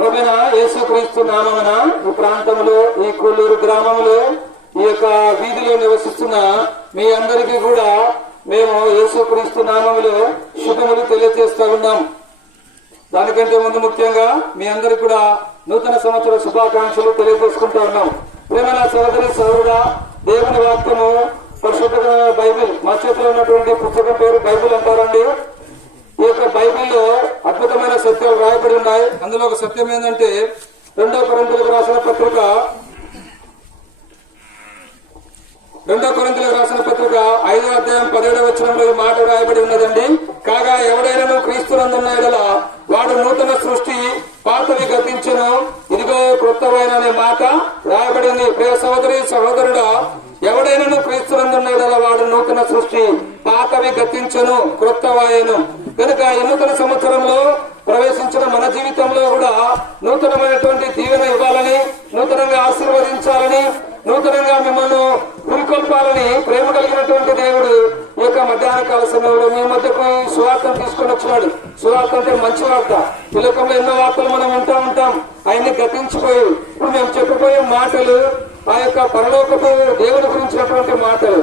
ప్రభున యేసుక్రీస్తు నామమున ఈ ప్రాంతంలో ఈ కొల్లూరు గ్రామంలో ఈ యొక్క వీధిలో నివసిస్తున్న మీ అందరికీ కూడా మేము యేసుక్రీస్తు నామములో శుభములు తెలియజేస్తా ఉన్నాం. దానికంటే ముందు ముఖ్యంగా మీ అందరికి కూడా నూతన సంవత్సర శుభాకాంక్షలు తెలియజేసుకుంటా ఉన్నాం. ప్రేమల సోదరి సోదరుడా దేవుని వాక్యము పరిశుద్ధ బైబిల్ మా చేతిలో ఉన్నటువంటి పుస్తకం పేరు బైబిల్ అంటారండి. ఈ యొక్క బైబిల్లో అద్భుతమైన సత్యాలు రాయబడి ఉన్నాయి. అందులో ఒక సత్యం ఏంటంటే రెండో కొరంతులకు రాసిన పత్రిక రెండో కొరింతలకు రాసిన పత్రిక ఐదో అధ్యాయం పదిహేడవ వచనంలో ఈ మాట రాయబడి ఉన్నదండి. కాగా ఎవడైనా క్రీస్తునందున్నాడల వాడు నూతన సృష్టి పాతవి గతించను. ఇదిగో క్రొత్తమైన అనే మాట రాయబడింది. ప్రియ సహోదరి సహోదరుడా ఎవడైనా క్రీస్తునందున్నాడల వాడు నూతన సృష్టి పాతవి గతించను క్రొత్తవాయను. కనుక ఈ నూతన సంవత్సరంలో ప్రవేశించిన మన జీవితంలో కూడా నూతనమైనటువంటి దీవెన ఇవ్వాలని నూతనంగా ఆశీర్వదించాలని నూతనంగా మిమ్మల్ని పురికొల్పాలని ప్రేమ కలిగినటువంటి దేవుడు ఈ యొక్క మధ్యాహ్న కాల సమయంలో మీ మధ్యకు సువార్థం సువార్తను తీసుకొని వచ్చినాడు. సువార్త అంటే మంచి వార్త. ఈ లోకంలో ఎన్నో వార్తలు మనం వింటూ ఉంటాం. ఆయన్ని గతించిపోయి ఇప్పుడు మేము చెప్పబోయే మాటలు ఆ యొక్క పరలోకపు దేవుడి గురించినటువంటి మాటలు.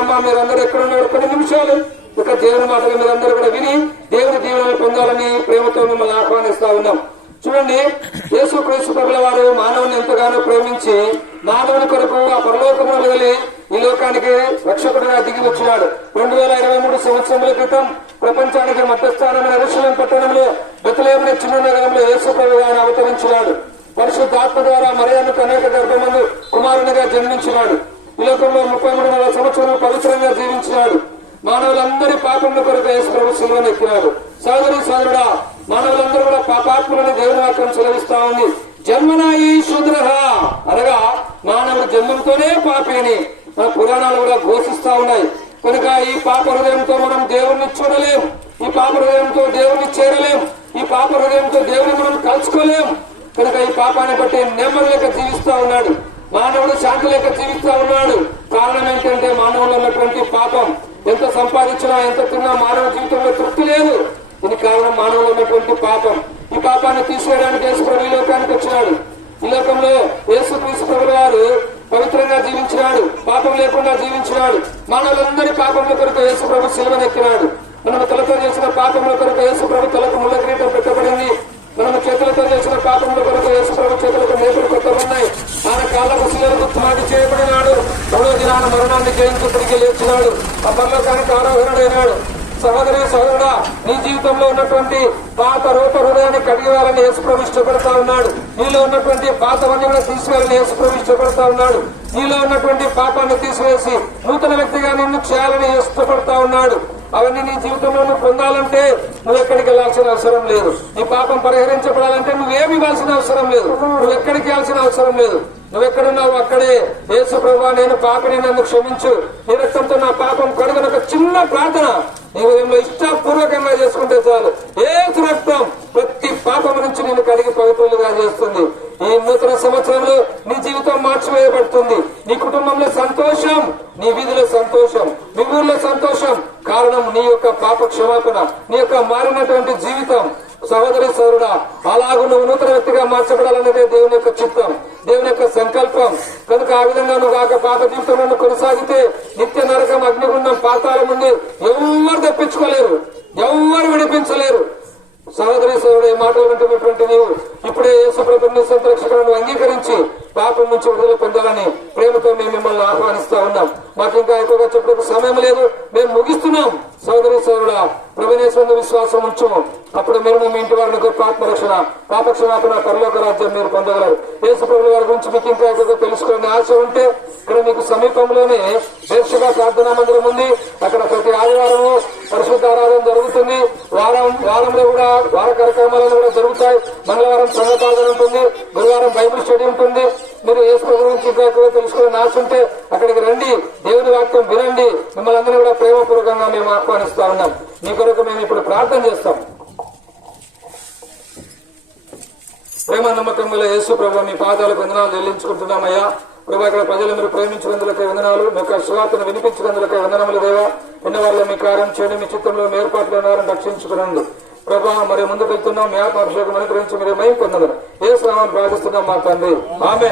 అమ్మా మీరందరూ ఎక్కడున్నారు కొన్ని నిమిషాలు. ఇక దేవుని మాటలు మీరందరూ కూడా విని దేవుని దీవెనలు పొందాలని ప్రేమతో మిమ్మల్ని ఆహ్వానిస్తా ఉన్నాం. చూడండి యేసు క్రీస్తు ప్రభుల వారు మానవుని ఎంతగానో ప్రేమించి మానవుని కొరకు ఆ పరలోకమును వదిలి ఈ లోకానికి రక్షకుడిగా దిగి వచ్చినాడు. రెండు వేల ఇరవై మూడు సంవత్సరముల క్రితం ప్రపంచానికి మధ్యస్థానమైన అరుషులం పట్టణంలో బెతలేమనే చిన్న నగరంలో యేసు ప్రభుగా ఆయన అవతరించినాడు. పరిశుద్ధాత్మ ద్వారా మరియన్నకు అనేక గర్భమందు కుమారునిగా జన్మించినాడు. ఈ లోకంలో ముప్పై మూడు నెలల సంవత్సరాలు పవిత్రంగా జీవించినాడు. మానవులందరి పాపముల కొరకు యేసు ప్రభు శిలువను ఎక్కినాడు. సోదరి సోదరుడా మానవులందరూ కూడా పాపాత్మలని దేవుని వాక్యం సెలవిస్తా ఉంది. జన్మనాయి శూద్ర అనగా మానవుడు జన్మంతోనే పాపిని. మన పురాణాలు కూడా ఘోషిస్తా ఉన్నాయి. కనుక ఈ పాప హృదయంతో మనం దేవుణ్ణి చూడలేం. ఈ పాప హృదయంతో దేవుణ్ణి చేరలేం. ఈ పాప హృదయంతో దేవుని మనం కలుసుకోలేం కనుక ఈ పాపాన్ని బట్టి నెమ్మది లేక జీవిస్తా ఉన్నాడు. మానవుడు శాంతి లేక జీవిస్తా ఉన్నాడు. కారణం ఏంటంటే మానవులో ఉన్నటువంటి పాపం. ఎంత సంపాదించినా ఎంత తిన్నా మానవ జీవితంలో తృప్తి లేదు. దీనికి కారణం మానవులో ఉన్నటువంటి పాపం. ఈ పాపాన్ని తీసేయడానికి యేసు ఈ లోకానికి వచ్చినాడు. ఈ లోకంలో యేసు క్రీస్తు వారు పవిత్రంగా జీవించినాడు. పాపం లేకుండా జీవించినాడు. మానవులందరి పాపముల కొరకు యేసు ప్రభు సిలువనెక్కినాడు మనం తలతో చేసిన పాపముల కొరకు యేసు ప్రభు తలకు ముళ్ళ క్రీటం పెట్టబడింది మనము చేతులతో చేసిన పాపముల కొరకు యేసు ప్రభు చేతులకు నేపులు కొట్టబడినాయి ఆయన కాళ్ళకు శిలకు మాటి చేయబడినాడు మూడో దినాన మరణాన్ని జయించి తిరిగి లేచినాడు. ఆ ఆరోహణుడైనాడు సహోదరి సహోదరుడా నీ జీవితంలో ఉన్నటువంటి పాత రూప హృదయాన్ని కడిగేవాలని యేసుప్రభు ఇష్టపడతా ఉన్నాడు. నీలో ఉన్నటువంటి పాతవన్నీ కూడా తీసివేయాలని యేసుప్రభు ఇష్టపడతా ఉన్నాడు. నీలో ఉన్నటువంటి పాపాన్ని తీసివేసి నూతన వ్యక్తిగా నిన్ను చేయాలని ఇష్టపడతా ఉన్నాడు. అవన్నీ నీ జీవితంలో నువ్వు పొందాలంటే నువ్వు ఎక్కడికి వెళ్ళాల్సిన అవసరం లేదు. నీ పాపం పరిహరించబడాలంటే నువ్వేమి ఇవ్వాల్సిన అవసరం లేదు. నువ్వు ఎక్కడికి వెళ్ళాల్సిన అవసరం లేదు. నువ్వు ఎక్కడున్నావు అక్కడే. యేసు ప్రభా నేను పాపిని నన్ను క్షమించు. నీ రక్తంతో నా పాపం కడుగున. ఒక చిన్న ప్రార్థన. నీ హృదయంలో ఇష్టపూర్వకంగా చేసుకుంటే చాలు. ఏసు రక్తం ప్రతి పాపం నుంచి నేను కలిగి పవిత్రులుగా చేస్తుంది. ఈ నూతన సంవత్సరంలో నీ జీవితం మార్చివేయబడుతుంది. నీ కుటుంబంలో సంతోషం నీ వీధిలో సంతోషం మీ ఊర్లో సంతోషం. కారణం నీ యొక్క పాప క్షమాపణ నీ యొక్క మారినటువంటి జీవితం. సహోదరి సోదరుడా అలాగూ నువ్వు నూతన వ్యక్తిగా మార్చబడాలన్నదే దేవుని యొక్క చిత్తం. కనుక ఆ విధంగా కాక పాత జీవితంలో కొనసాగితే నిత్య నరకం అగ్నిగుండం పాతాల నుండి ఎవరు తప్పించుకోలేరు ఎవరు విడిపించలేరు సహోదరి సోదరుడు ఈ మాటలు వింటున్నటువంటి నీవు ఇప్పుడే యేసుప్రభుని సంరక్షకులను అంగీకరించి పాపం నుంచి విడుదల పొందాలని ప్రేమతో మేము మిమ్మల్ని ఆహ్వానిస్తా ఉన్నాం మాకు ఇంకా ఎక్కువగా చెప్పడానికి సమయం లేదు. మేము ముగిస్తున్నాం. సోదరి సోదరుడా ప్రభునేశ్వరుని విశ్వాసం ఉంచు. అప్పుడు మీరు మీ ఇంటి వారిని గొప్ప ఆత్మరక్షణ పాపక్షమాపణ పరలోక రాజ్యం మీరు పొందగలరు. యేసు ప్రభుల వారి గురించి మీకు ఇంకా ఎక్కువగా తెలుసుకోండి ఆశ ఉంటే ఇక్కడ మీకు సమీపంలోనే దీక్షగా ప్రార్థనా మందిరం ఉంది. అక్కడ ప్రతి ఆదివారము పరిశుద్ధ ఆరాధన జరుగుతుంది. వారం వారంలో కూడా వార కార్యక్రమాలను కూడా జరుగుతాయి. మంగళవారం సంగపాదన ఉంటుంది. గురువారం బైబిల్ స్టడీ ఉంటుంది. మీరు యేసు గురించి ఇంకా ఎక్కువగా తెలుసుకోవాలని ఆశ ఉంటే అక్కడికి రండి. దేవుని మిమ్మల్ని అందరూ కూడా ప్రేమపూర్వకంగా మేము ఆహ్వానిస్తా ఉన్నాం. మీ కొరకు మేము ఇప్పుడు ప్రార్థన చేస్తాం. ప్రేమ నమ్మకం గల యేసు ప్రభు మీ పాదాలకు వందనాలు చెల్లించుకుంటున్నామయ్యా. ప్రభా ఇక్కడ ప్రజలు మీరు ప్రేమించినందులకే వందనాలు. మీ యొక్క సువార్తను వినిపించినందులకే వందనములు దేవా. ఉన్న వాళ్ళ మీ కార్యం చేయండి. మీ చిత్తంలో మీ ఏర్పాట్లు ఉన్నారని రక్షించుకునండి ప్రభా మరి ముందుకు వెళ్తున్నాం. మీ ఆత్మాభిషేకం అనుగ్రహించి మీరు మయం పొందగలరు ప్రార్థిస్తున్నాం మా తండ్రి. ఆమె